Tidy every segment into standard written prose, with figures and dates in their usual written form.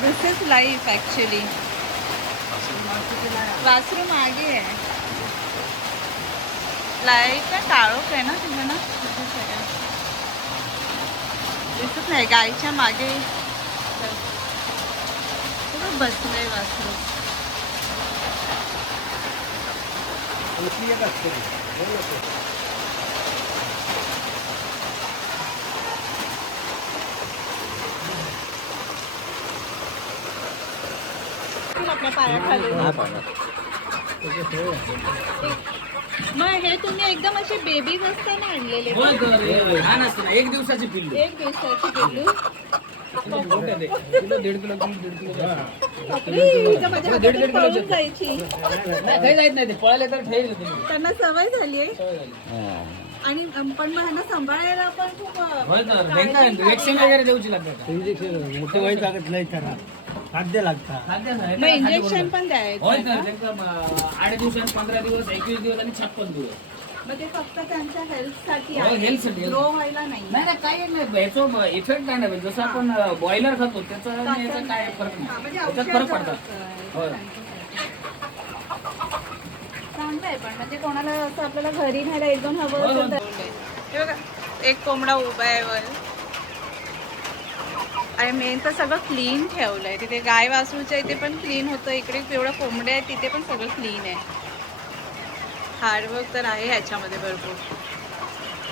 This is life actually. वासरू मागे आहे. लाईट ना काळोख आहे ना तिथं ना, दिसत नाही. गायीच्या मागे बसलंय वासरू. आपल्या पायाखाली. मग हे तुम्ही एकदम असे बेबीज असताना आणलेले? लहान असताना 1 दिवसाची पिल्लू. 1 दिवसाची पिल्लू. Kilo 1.5 kilo. पळून जायची. जायत नाही ते पळाले तर ठेवले तुम्ही. त्यांना सवय झाली आहे. आणि पण मग ह्यांना सांभाळायला पण खूप वॅक्सिन वगैरे द्यायची लागतात. इंजेक्शन मोठे वय लागत नाही त्याला, खाद्य लागतात. मग इंजेक्शन पण द्यायचं. होय तर त्यांचं 8 दिवस, 15 दिवस, 21 दिवस आणि 56 दिवस. मग ते फक्त त्यांच्या हेल्थसाठी हो, हेल्थसाठी. ग्रो व्हायला नाही. नाही काही नाही, याचा इफेक्ट काय नाही. जसं आपण बॉयलर खातो त्याचा याचा काय फरक नाही. म्हणजे त्याच्यात फरक पडतात. होय. चांगलं आहे. पण म्हणजे कोणाला असं आपल्याला घरी न्यायला 1-2 हवं असेल तर. हे बघा, एक कोंबडा उभा आहे वर. आणि मेन तर सगळं क्लीन ठेवलंय. तिथे गाय वासरूच्या इथे पण क्लीन होतं. इकडे एवढं कोंबड्या आहेत तिथे पण सगळं क्लीन आहे. हार्डवर्क तर आहे ह्याच्यामध्ये भरपूर.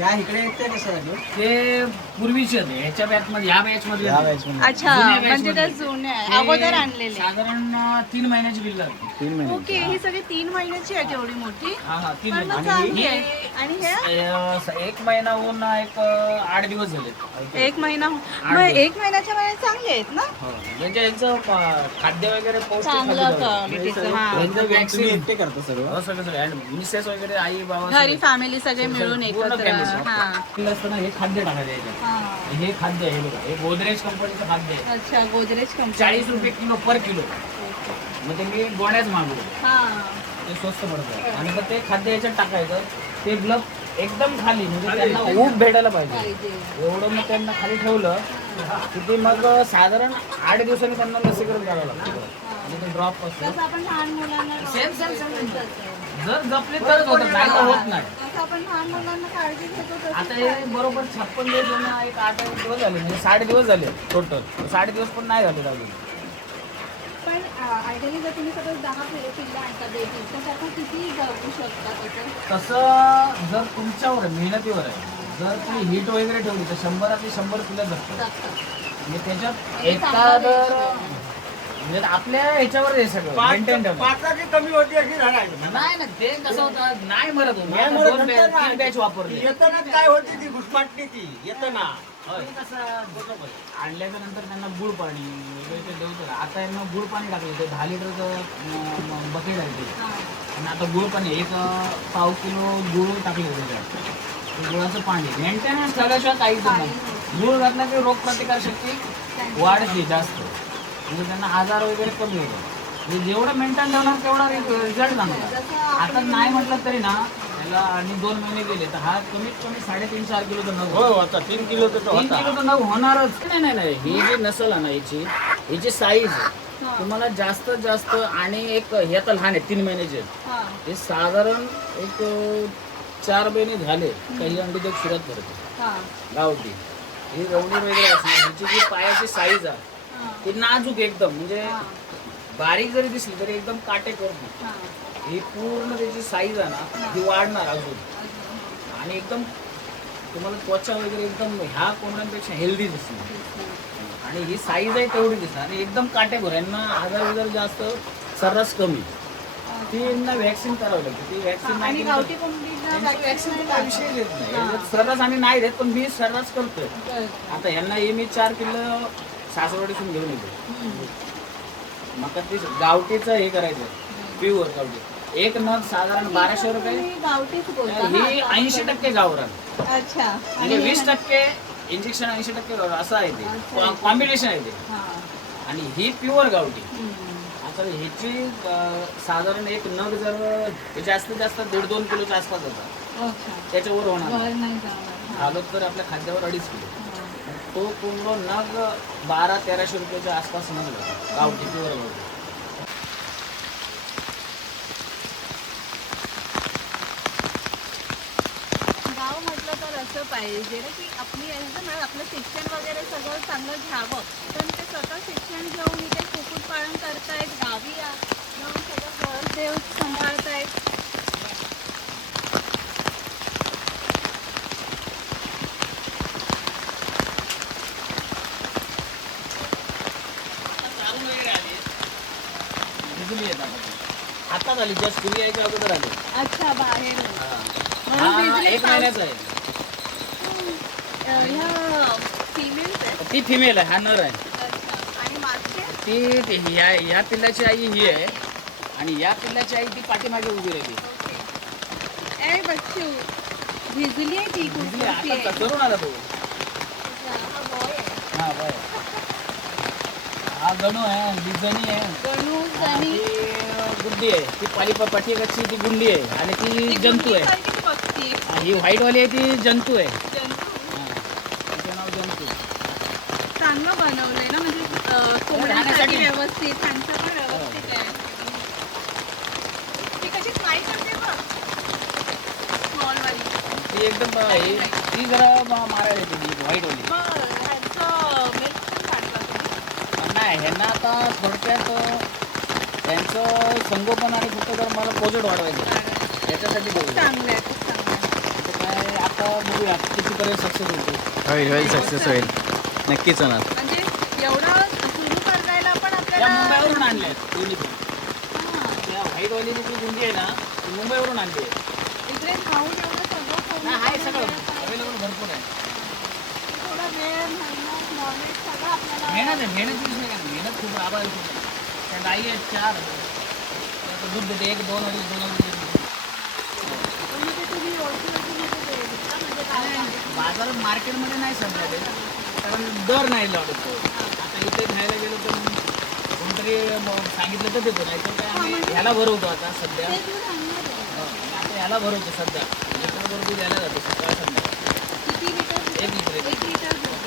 या इकडे येते कसं आहे ते पूर्वीचे ह्याच्या बॅच मध्ये, ह्या बॅच मध्ये. अच्छा, म्हणजे त्या जुन्या आहे. अगोदर आणलेले. साधारण 3 महिन्याची बिल्ल. 3 महिने. ओके, ही सगळी 3 महिन्याची आहे एवढी मोठी. हा 3 पण मग महिने. चांगली आहे. आणि हे 1 महिना होऊन एक 8 दिवस झाले. 1 महिना. मग 1 महिन्याच्या वेळेस चांगले आहेत ना. म्हणजे यांचं खाद्य वगैरे पौष्टिक चांगलं खाद्य. क्वालिटीचं. हा, यांचं वॅक्सिन एकटे करतो सर्व. सगळं मिसेस वगैरे, आई बाबा घरी फॅमिली सगळे मिळून एकत्र. हा, असताना हे खाद्य टाकायचं याच्यात. हा. हे खाद्य आहे बघा, हे गोदरेज कंपनीचं खाद्य आहे. अच्छा, गोदरेज कंपनी. 40 रुपये किलो पर किलो. मग ते मी गोण्याच मागवलं, हा. ते स्वस्त पडतं. आणि मग ते खाद्य याच्यात टाकायचं. ते ग्लब एकदम खाली, म्हणजे त्यांना ऊब भेटायला पाहिजे पाहिजे. एवढं. मग त्यांना खाली ठेवलं की ते मग साधारण 8 दिवसांनी त्यांना लसीकरण करावं लागतं. आणि ते ड्रॉप असतं. तसं आपण लहान मुलांना सेम. जर जपले तरच होतं, नाही तर होत नाही. तसं आपण लहान मुलांना काळजी घेतो तसं. आता हे बरोबर 56 दिवस होऊन एक 8 दिवस झाले, म्हणजे 60 दिवस झाले टोटल. 60 दिवस पण नाही झाले अजून. पण आयडियली जर तुम्ही सगळं 10 पिल्लं आणता बेबी, तर त्यातून किती जगू शकता त्याचं? तसं जर तुमच्यावर आहे, मेहनतीवर आहे. जर तुम्ही हीट वगैरे ठेवली तर 100 पिल्लं जगतात. जगतात. म्हणजे त्याच्यात एखादं म्हणजे आपल्या ह्याच्यावर आहे सगळं मेंटेन ठेवणं. 5 कमी होती अशी राहायची. नाही ना, ते कसं होतं, नाही मरत होतं. नाही आता मरत 2 होतं ना. बॅच वापरली. येताना काय होती ती घुसमाटली ती येताना. ते कसं बरोबर आणल्याच्या नंतर त्यांना गुळ पाणी वगैरे ते देऊ. आता यांना गुळ पाणी टाकलं, ते 10 लिटरचं बकेट आहे ते. हा. आणि आता गुळ पाणी 1 किलो गुळ टाकले त्याच्यात. ते गुळाचं पाणी मेंटेनन्स ठेवल्याशिवाय काहीच नाही. गुळ घातला की रोगप्रतिकारशक्ती वाढते जास्त, म्हणजे त्यांना आजार वगैरे कमी होतो. म्हणजे जेवढं मेंटेन ठेवणार तेवढा रिझल्ट चांगला. आता नाही म्हटलं तरी ना, त्याला आणि 2 महिने गेले तर हा कमीत कमी 3.5-4 किलोचा नग हो होता 3 किलो तर 3 किलोचा नग होणारच. नाही ही जी नसल आहे ना, याची साईज तुम्हाला जास्तीत जास्त. आणि एक हे आता लहान आहे 3 महिन्याचे. हा. हे साधारण एक 4 महिने झाले काही अंडी देऊ सुरुवात करते हा. गावठी. ही रवणी वगैरे असणार. हिची जी पायाची साईज आहे हा. ती नाजूक एकदम, म्हणजे हा. बारीक जरी दिसली तरी एकदम काटेकोर नाही. हा. ही पूर्ण त्याची साईज आहे ना, ही वाढणार अजून. आणि एकदम तुम्हाला त्वचा वगैरे एकदम ह्या कोंबड्यांपेक्षा हेल्दी दिसणार. आणि ही साईज आहे तेवढी दिसणार. आणि एकदम काटेकोर, यांना आजार वगैरे जास्त सर्रास कमी. तींना व्हॅक्सिन करावं लागतं. ती व्हॅक्सिन आणि गावठी कोंबडीला व्हॅक्सिन vaccine विषय देत नाही. हा. सर्रास आम्ही नाही देत, पण मी सर्रास करतोय. करतो. आता यांना हे मी 4 किलो सासवडीतून घेऊन येतो. हम्म. मग ते गावठीचं हे करायचं, प्युअर गावठी. एक नग साधारण 1200 रुपये. तुम्ही गावठीच बोलता ही ना? 80% गावरान, अच्छा. म्हणजे 20% इंजेक्शन, 80% गावरान असं आहे ते. अच्छा. कॉम्बिनेशन आहे ते. हा. आणि ही प्युअर गावठी. हम्म. आता ह्याची साधारण एक नग जर जास्तीत जास्त 1.5-2 किलोच्या आसपास होता, अच्छा. त्याच्यावर होणार वर नाही. नाही जाणार. हा. झालो तर आपल्या खाद्यावर 2.5 किलो. हा. तो पूर्ण नग 1200-1300 रुपयाच्या आसपास नग होता गावठी, प्युअर गावठी. गाव म्हटलं तर असं पाहिजे ना की आपलं शिक्षण वगैरे सगळं चांगलं घ्यावं, पण ते स्वतः शिक्षण घेऊन इथे कुक्कुटपालन करतायत, गावी जाऊन सगळं घर देव सांभाळतायत. बिजली येतात आताच आली, जस्ट तुम्ही यायच्या अगोदर आली. अच्छा, बाहेर म्हणून हा, बिजली 1 महिन्याचा आहे. ह्या फिमेल्स आहेत. ती फिमेल आहे, हा नर आहे. अच्छा. आणि मागचे ह्या पिल्लाची आई ही आहे, आणि या पिल्लाची आई ती पाठीमागे उभी राहिली. ओके. ए बच्चू, भिजली आहे ती खूप बिजली मोठी आहे. आता करून आला तो. अच्छा, हा boy आहे. हा बाय, हा गणू आहे, बिजणी आहे. गणू, हा, जणी. ती गुड्डी आहे, ती पाठीगची ती गुंडी आहे, आणि ती जंतू आहे. गुंडीसारखीच बघते. हा, ही व्हाईटवाली आहे ती जंतू आहे. जंतू. हा, तिचं नाव जंतू. चांगलं बनवलंय ना, म्हणजे कोंबड्यांसाठी राहण्यासाठी. व्यवस्थित, त्यांचं पण व्यवस्थित आहे. ती कशी फ्राय करते बघ, स्मॉलवाली. ती एकदम ती जरा मारायला येते व्हाईटवाली. बरं, ह्यांचं milk पण काढलं तुम्ही? नाही, ह्यांना आता थोडक्यात त्यांचं संगोपन आणि फक्त जर मला प्रोजेक्ट वाढवायचं त्याच्यासाठी खूप बघू. चांगलं आहे, खूप चांगलं आहे. तर काय आता बघूया कितीपर्यंत सक्सेस होतो. होईल सक्सेस होईल, नक्कीच होणार. म्हणजे एवढं सुरू करायला पण त्या आपल्याला मुंबईवरून आणल्या आहेत दोन्ही पण. हां. त्या व्हाईटवाली जी गुंडी आहे ना, ती मुंबईवरून आणली आहे. इकडे खाऊन एवढं सगळं करून नाही, आहे सगळं थोडा अवेलेबल भरपूर आहे. वेळ, मेहनत, नॉलेज सगळं आपल्याला मेहनत विषय काय नाही, मेहनत खूप राबायला खूप आहे. त्या गाई आहेत 4, दूध देते 1, 2 अडीच 2 म्हणजे तुम्ही ओळखीमध्ये विकता म्हणजे गावामध्ये? बाजारात मार्केटमध्ये नाही सध्या ते, कारण दर नाही लावत तो. आता इथे घ्यायला गेलो तर कोणतरी सांगितलं तर देतो, नाही तर काय आम्ही ह्याला भरवतो आता सध्या. तेच मी सांगणार आहे. आता ह्याला भरवतो सध्या, लिटरभर दूध यायला जातो सकाळ संध्याकाळ. किती लिटर? 1 लिटर 1 लिटर दूध.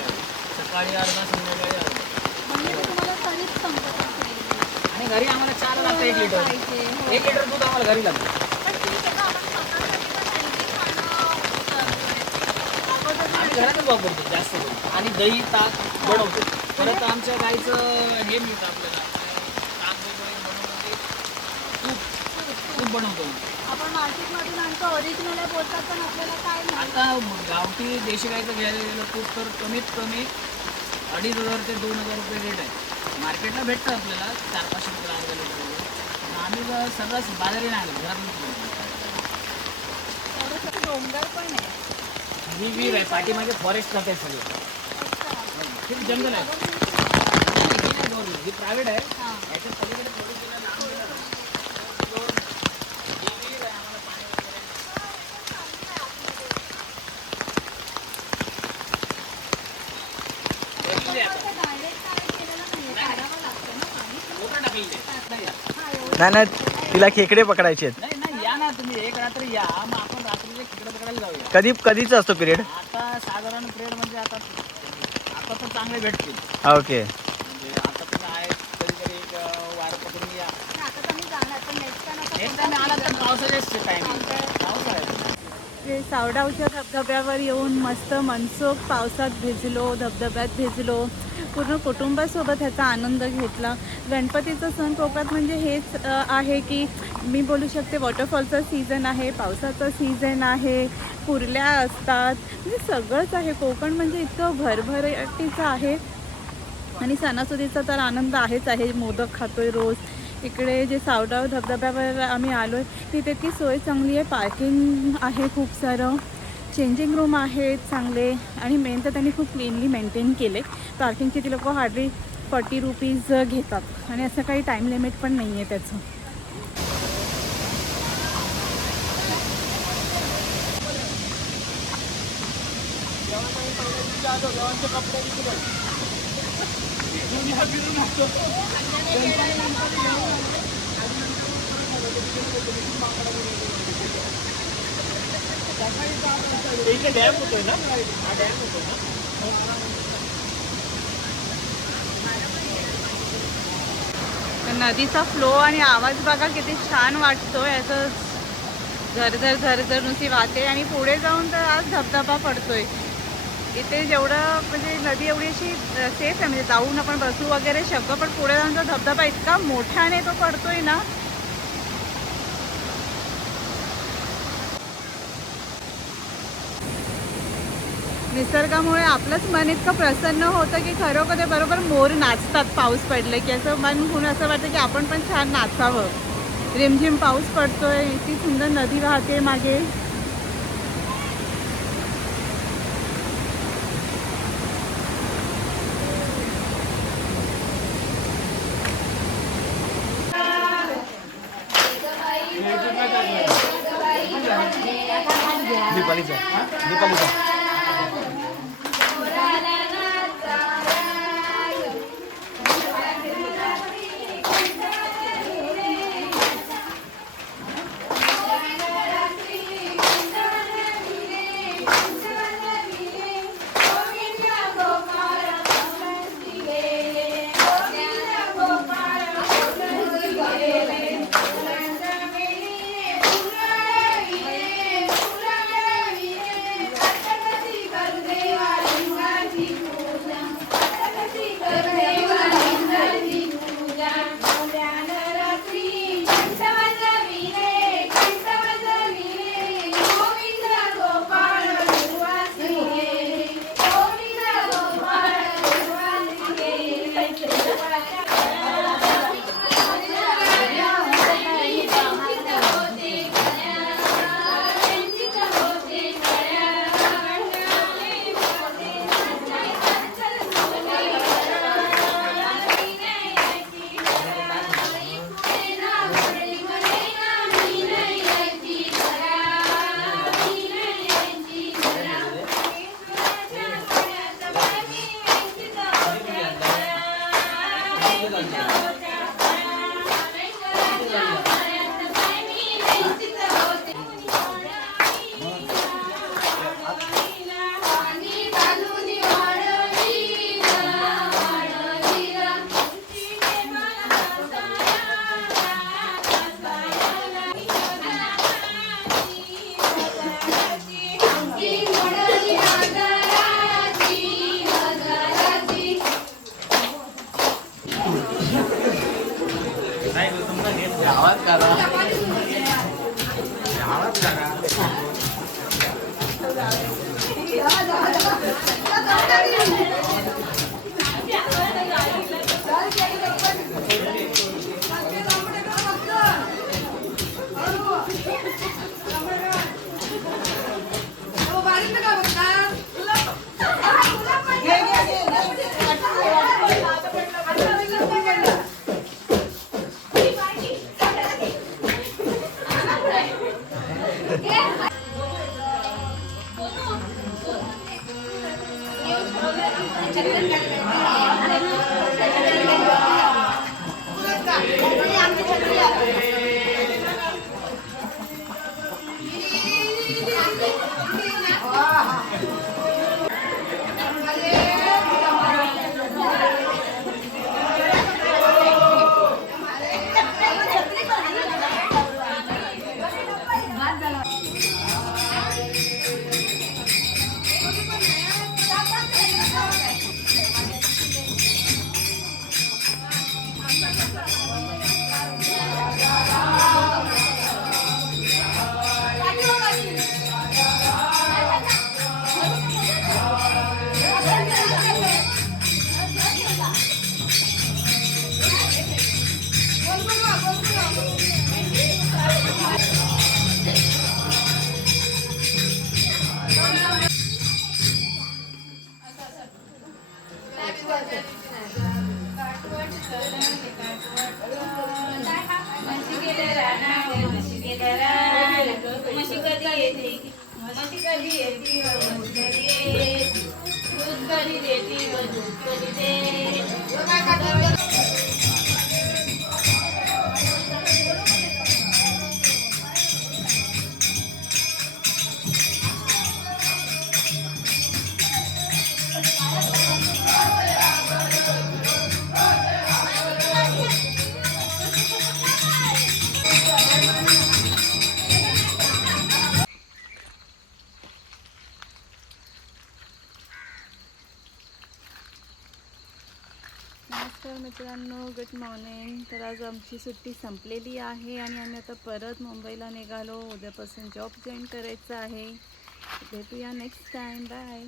सकाळी अर्धा, संध्याकाळी अर्धा. म्हणजे ते तुम्हाला तरीच संपत असेल. आणि घरी आम्हाला 4 लागतं 1 लिटर. पाहिजे, हो. 1 लिटर दूध आम्हाला घरी लागतं. पण ठीक आहे ना, आपण स्वतःसाठी पण healthy खाणं करतोय. अगोदर आम्ही घरातच वापरतो जास्त करून. आणि दही, ताक बनवतो. परत आमच्या गाईचं हे मिळतं आपल्याला, ताक वगैरे बनवतो ते, तूप बनवतो. आपण मार्केटमधून आणतो, ओरिजिनल आहे बोलतात, पण आपल्याला काय नाही. आता गावठी देशी गाईचं घ्यायला गेलं तूप तर कमीत कमी 2,500 ते 2,000 रुपये रेट आहे. मार्केटला भेटतं आपल्याला 400-500 रुपये अर्धा लिटर. पण आम्ही सगळं बाजारी नाही आलो, घरातूनच बनवतो. थोडंसं डोंगर पण आहे. ही विहीर आहे, पाठीमागे फॉरेस्ट जाते सगळं. खूप जंगल आहे. ही प्रायव्हेट आहे. हां. याच्या पलीकडे थोडी तुला लांब गेलं ना, ही विहीर आहे, आम्हाला पाणी वगैरे. भेटली आता. डायरेक्ट काय केलेलं नाहीये, काढावं लागतं ना पाणी. मोटर टाकलेली आहे. नाही या. हां, एवढं. नाही तिला खेकडे पकडायचे आहेत. नाही या ना तुम्ही, एक रात्री या, मग आपण रात्रीचे खेकडे पकडायला जाऊया. कधीचा असतो पिरियड? आता साधारण पिरियड म्हणजे आता तर चांगले भेटतील. ओके. म्हणजे आता तर आहे, कधीतरी एक वार पकडून या. आता तर मी जाणार, पण next time आता एक टाइम आला तर पावसाच्याच टाइम पाऊस आहे. सावडावच्या धबधब्यावर येऊन मस्त मनसोक्त पावसात भिजलो, धबधब्यात भिजलो, पूर्ण कुटुंबासोबत ह्याचा आनंद घेतला. गणपतीचा सण कोकणात म्हणजे हेच आहे की मी बोलू शकते वॉटरफॉलचा सीझन आहे, पावसाचा सीझन आहे, कुर्ल्या असतात, म्हणजे सगळंच आहे. कोकण म्हणजे इतकं भरभराटीचं आहे. आणि सणासुदीचा तर आनंद आहेच आहे. मोदक खातोय रोज, इकडे जे सावडाव धबधब्यावर आम्ही आलो आहे तिथे ती सोय चांगली आहे. पार्किंग आहे खूप सारं, चेंजिंग रूम आहेत चांगले आणि मेन तर त्यांनी खूप क्लीनली मेंटेन केले. पार्किंगचे ती लोक हार्डली 40 रुपीज घेतात आणि असं काही टाईम लिमिट पण नाही आहे त्याचं. डॅम होतोय ना, हा डॅम होतोय ना. नदीचा फ्लो आणि आवाज बघा किती छान वाटतोय. असं झरझर झरझर नुसती वाहते आणि पुढे जाऊन तर आज धबधबा पडतोय. इथे जेवढं म्हणजे नदी एवढी अशी सेफ आहे, म्हणजे जाऊन आपण बसू वगैरे शकतो, पण पुढे जाऊन तो धबधबा इतका मोठ्याने तो पडतोय ना. निसर्गामुळे आपलंच मन इतकं प्रसन्न होतं की खरोखर ते बरोबर मोर नाचतात पाऊस पडले की. असं मन होऊन असं वाटतं की आपण पण छान नाचावं. रिमझिम पाऊस पडतोय, इतकी सुंदर नदी वाहते मागे. दीपालीचा आवाज करा, आवाज करा. नमस्कार मित्रांनो, गुड मॉर्निंग. तर आज आमची सुट्टी संपलेली आहे आणि आम्ही आता परत मुंबईला निघालो. उद्यापासून जॉब जॉईन करायचा आहे. भेटूया नेक्स्ट टाईम. बाय.